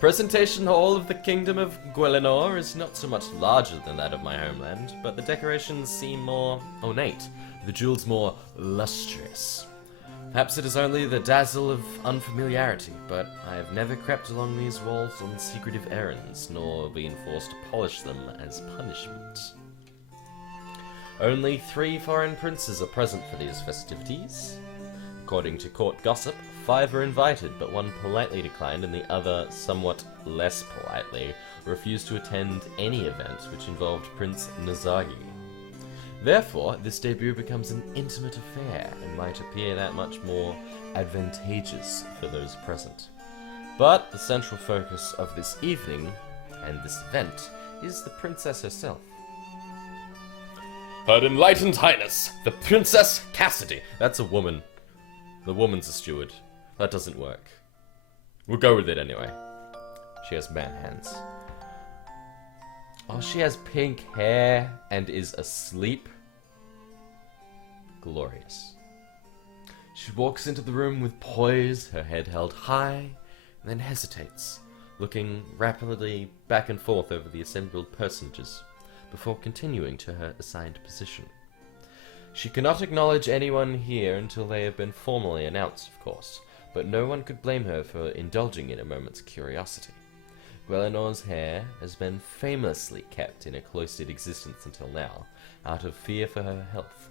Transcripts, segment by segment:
Presentation hall of the Kingdom of Guelinor is not so much larger than that of my homeland, but the decorations seem more ornate, the jewels more lustrous. Perhaps it is only the dazzle of unfamiliarity, but I have never crept along these walls on secretive errands, nor been forced to polish them as punishment. Only 3 foreign princes are present for these festivities. According to court gossip, 5 are invited, but one politely declined and the other, somewhat less politely, refused to attend any event which involved Prince Nazagi. Therefore, this debut becomes an intimate affair and might appear that much more advantageous for those present. But the central focus of this evening, and this event, is the princess herself. Her Enlightened Highness, the Princess Cassidy. That's a woman. The woman's a steward. That doesn't work. We'll go with it anyway. She has man hands. Oh, she has pink hair and is asleep. Glorious. She walks into the room with poise, her head held high, and then hesitates, looking rapidly back and forth over the assembled personages, before continuing to her assigned position. She cannot acknowledge anyone here until they have been formally announced, of course, but no one could blame her for indulging in a moment's curiosity. Guelinor's hair has been famously kept in a cloistered existence until now, out of fear for her health.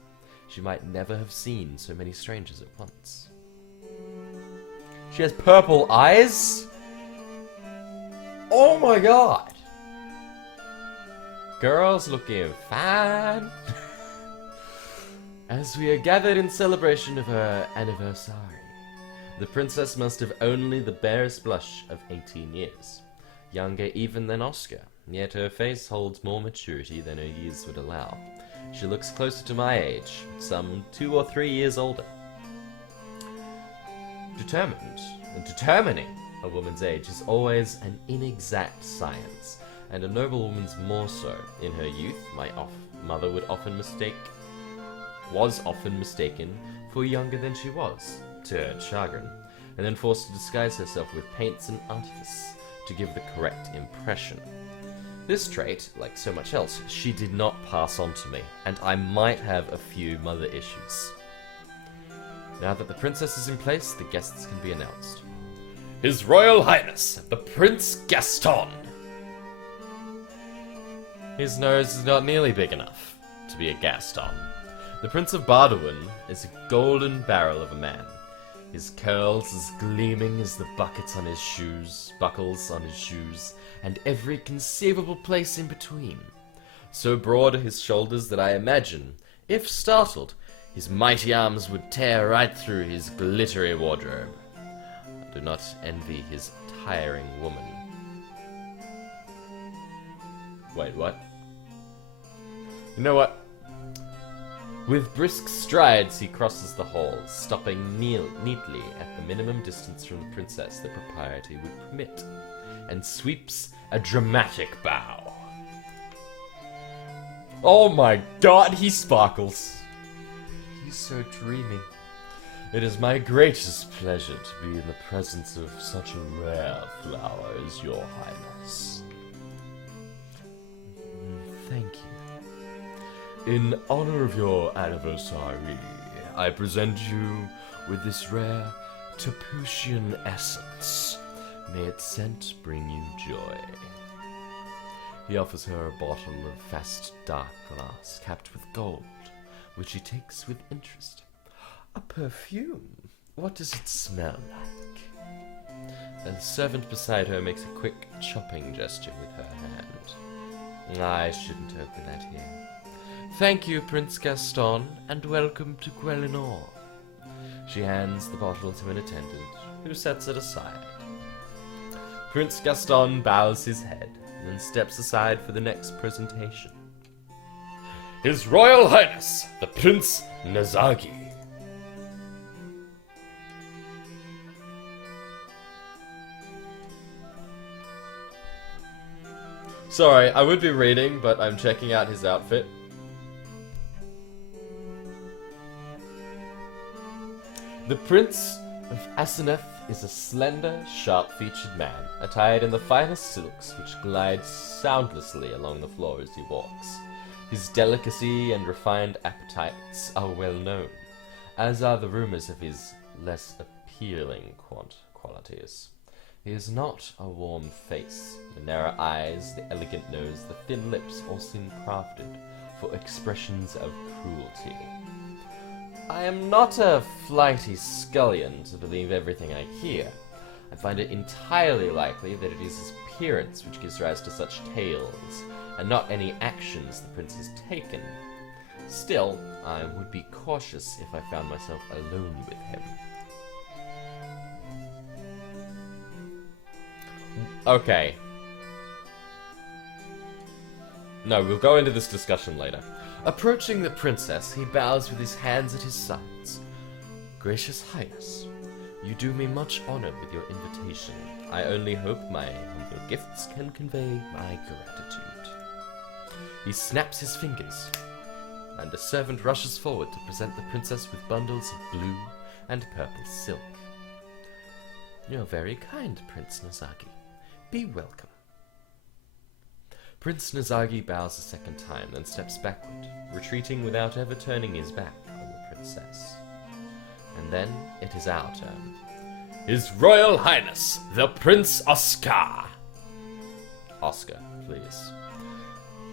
She might never have seen so many strangers at once. She has purple eyes? Oh my god! Girls looking fine. As we are gathered in celebration of her anniversary, the princess must have only the barest blush of 18 years. Younger even than Oscar, yet her face holds more maturity than her years would allow. She looks closer to my age, some 2 or 3 years older. Determining a woman's age is always an inexact science, and a noblewoman's more so. In her youth, my mother was often mistaken for younger than she was, to her chagrin, and then forced to disguise herself with paints and artifice to give the correct impression. This trait, like so much else, she did not pass on to me, and I might have a few mother issues. Now that the princess is in place, the guests can be announced. His Royal Highness, the Prince Gaston. His nose is not nearly big enough to be a Gaston. The Prince of Bardawin is a golden barrel of a man. His curls as gleaming as the buckles on his shoes, and every conceivable place in between. So broad are his shoulders that I imagine, if startled, his mighty arms would tear right through his glittery wardrobe. I do not envy his tiring woman. Wait, what? You know what? With brisk strides, he crosses the hall, stopping neatly at the minimum distance from the princess that propriety would permit, and sweeps a dramatic bow. Oh my god, he sparkles! He's so dreamy. It is my greatest pleasure to be in the presence of such a rare flower as your highness. Thank you. In honor of your anniversary, I present you with this rare Tapusian essence. May its scent bring you joy. He offers her a bottle of fast dark glass capped with gold, which she takes with interest. A perfume? What does it smell like? A servant beside her makes a quick chopping gesture with her hand. I shouldn't open that here. Thank you, Prince Gaston, and welcome to Guelinor. She hands the bottle to an attendant, who sets it aside. Prince Gaston bows his head, and steps aside for the next presentation. His Royal Highness, the Prince Nazagi. Sorry, I would be reading, but I'm checking out his outfit. The Prince Asenath is a slender, sharp-featured man, attired in the finest silks which glide soundlessly along the floor as he walks. His delicacy and refined appetites are well known, as are the rumors of his less appealing qualities. He has not a warm face. The narrow eyes, the elegant nose, the thin lips all seem crafted for expressions of cruelty. I am not a flighty scullion to believe everything I hear. I find it entirely likely that it is his appearance which gives rise to such tales, and not any actions the prince has taken. Still, I would be cautious if I found myself alone with him. Okay. No, we'll go into this discussion later. Approaching the princess, he bows with his hands at his sides. Gracious Highness, you do me much honor with your invitation. I only hope my humble gifts can convey my gratitude. He snaps his fingers, and a servant rushes forward to present the princess with bundles of blue and purple silk. You're very kind, Prince Nazagi. Be welcome. Prince Nazagi bows a second time, then steps backward, retreating without ever turning his back on the princess. And then it is our turn. His Royal Highness, the Prince Oscar. Oscar, please.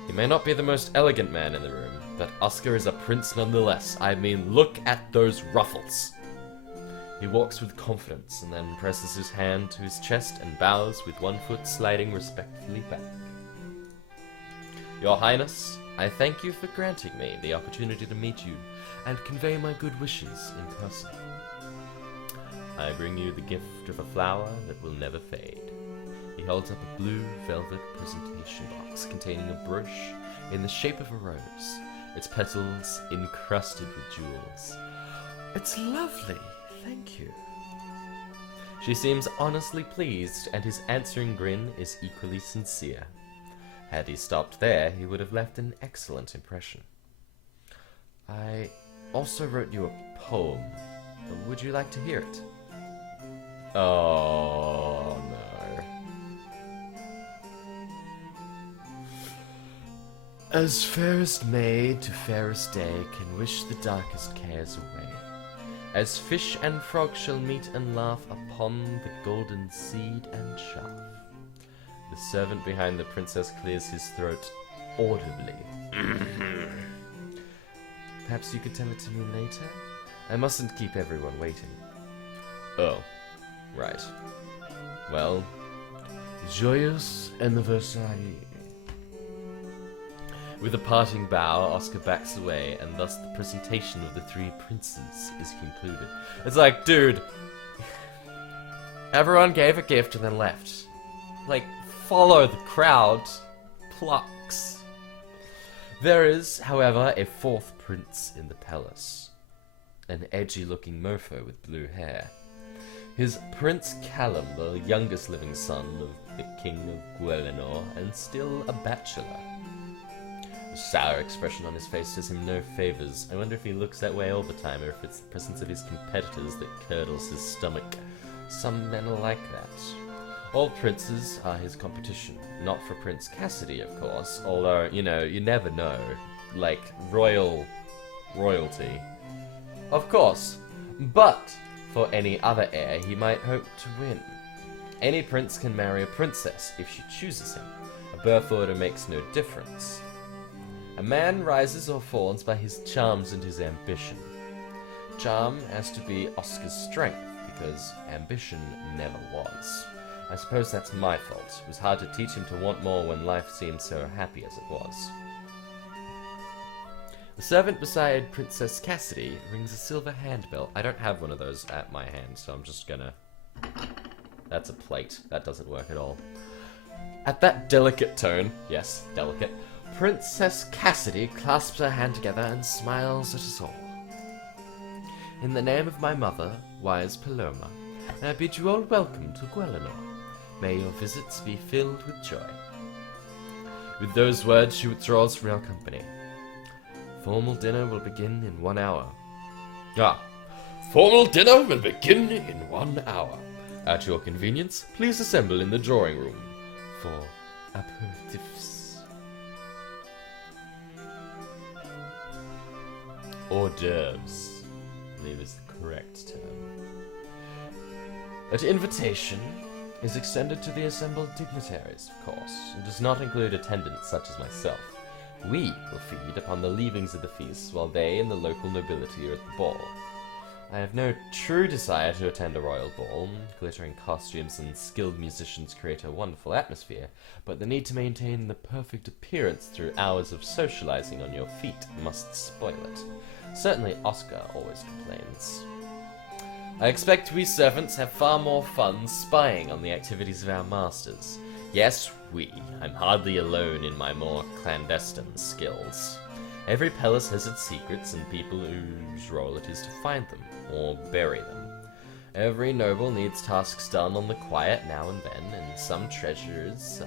He may not be the most elegant man in the room, but Oscar is a prince nonetheless. I mean, look at those ruffles. He walks with confidence and then presses his hand to his chest and bows with one foot sliding respectfully back. Your Highness, I thank you for granting me the opportunity to meet you and convey my good wishes in person. I bring you the gift of a flower that will never fade. He holds up a blue velvet presentation box containing a brooch in the shape of a rose, its petals encrusted with jewels. It's lovely, thank you. She seems honestly pleased, and his answering grin is equally sincere. Had he stopped there, he would have left an excellent impression. I also wrote you a poem. Would you like to hear it? Oh, no. As fairest maid to fairest day can wish the darkest cares away. As fish and frog shall meet and laugh upon the golden seed and chaff. The servant behind the princess clears his throat audibly. Perhaps you could tell it to me later? I mustn't keep everyone waiting. Oh, right. Well, joyous anniversary. With a parting bow, Oscar backs away, and thus the presentation of the three princes is concluded. It's like, dude, everyone gave a gift and then left. Like, follow the crowd. Plucks. There is, however, a fourth prince in the palace. An edgy-looking mofo with blue hair. His Prince Callum, the youngest living son of the King of Guelenor, and still a bachelor. The sour expression on his face does him no favors. I wonder if he looks that way all the time, or if it's the presence of his competitors that curdles his stomach. Some men are like that. All princes are his competition. Not for Prince Cassidy, of course, although, you know, you never know. Like, royalty. Of course. But for any other heir, he might hope to win. Any prince can marry a princess if she chooses him. A birth order makes no difference. A man rises or falls by his charms and his ambition. Charm has to be Oscar's strength, because ambition never was. I suppose that's my fault. It was hard to teach him to want more when life seemed so happy as it was. The servant beside Princess Cassidy rings a silver handbell. I don't have one of those at my hand, so I'm just gonna... That's a plate. That doesn't work at all. At that delicate tone, yes, delicate, Princess Cassidy clasps her hand together and smiles at us all. In the name of my mother, wise Paloma, I bid you all welcome to Guelenor. May your visits be filled with joy. With those words, she withdraws from our company. Formal dinner will begin in 1 hour. Formal dinner will begin in 1 hour. At your convenience, please assemble in the drawing room for aperitifs. Hors d'oeuvres, I believe is the correct term. That invitation is extended to the assembled dignitaries, of course, and does not include attendants such as myself. We will feed upon the leavings of the feast, while they and the local nobility are at the ball. I have no true desire to attend a royal ball. Glittering costumes and skilled musicians create a wonderful atmosphere, but the need to maintain the perfect appearance through hours of socializing on your feet must spoil it. Certainly Oscar always complains. I expect we servants have far more fun spying on the activities of our masters. Yes, we. I'm hardly alone in my more clandestine skills. Every palace has its secrets and people whose role it is to find them, or bury them. Every noble needs tasks done on the quiet now and then, and some treasures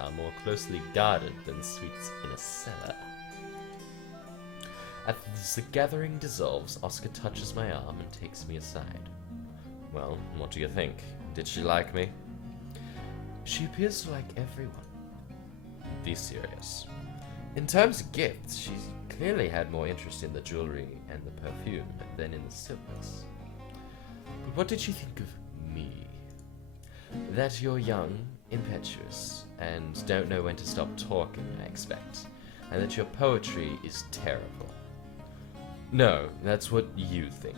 are more closely guarded than sweets in a cellar. As the gathering dissolves, Oscar touches my arm and takes me aside. Well, what do you think? Did she like me? She appears to like everyone. Be serious. In terms of gifts, she clearly had more interest in the jewelry and the perfume than in the silks. But what did she think of me? That you're young, impetuous, and don't know when to stop talking, I expect. And that your poetry is terrible. No, that's what you think.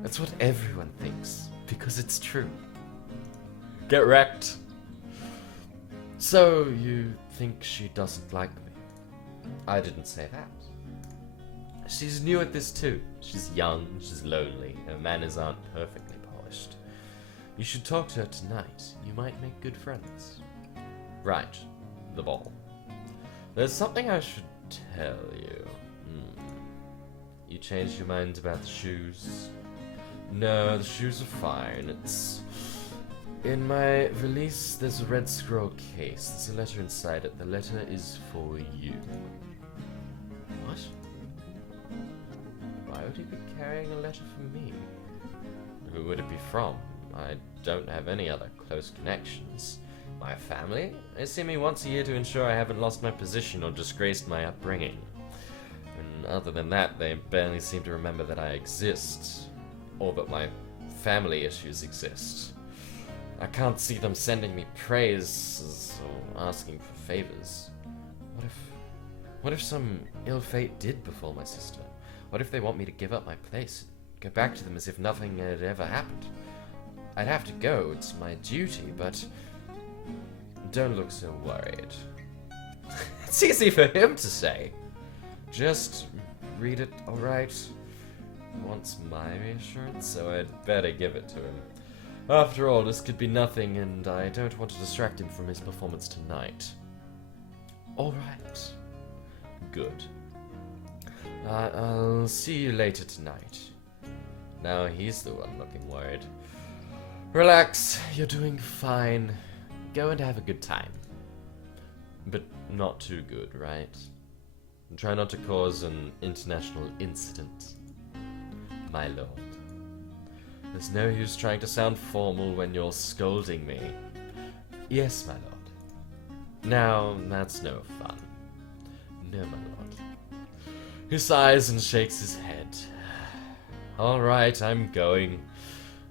That's what everyone thinks, because it's true. Get wrecked. So, you think she doesn't like me? I didn't say that. She's new at this too. She's young, she's lonely, her manners aren't perfectly polished. You should talk to her tonight. You might make good friends. Right, the ball. There's something I should tell you. You changed your mind about the shoes? No, the shoes are fine. It's... In my valise, there's a red scroll case. There's a letter inside it. The letter is for you. What? Why would he be carrying a letter for me? Who would it be from? I don't have any other close connections. My family? They see me once a year to ensure I haven't lost my position or disgraced my upbringing. And other than that, they barely seem to remember that I exist. Or that my family issues exist. I can't see them sending me praises or asking for favors. What if some ill fate did befall my sister? What if they want me to give up my place and go back to them as if nothing had ever happened? I'd have to go, it's my duty, but don't look so worried. It's easy for him to say. Just read it, alright? He wants my reassurance, so I'd better give it to him. After all, this could be nothing, and I don't want to distract him from his performance tonight. Alright. Good. I'll see you later tonight. Now he's the one looking worried. Relax, you're doing fine. Go and have a good time. But not too good, right? And try not to cause an international incident, my lord. There's no use trying to sound formal when you're scolding me. Yes, my lord. Now, that's no fun. No, my lord. He sighs and shakes his head. Alright, I'm going.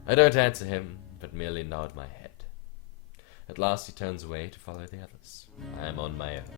I don't answer him, but merely nod my head. At last he turns away to follow the others. I am on my own.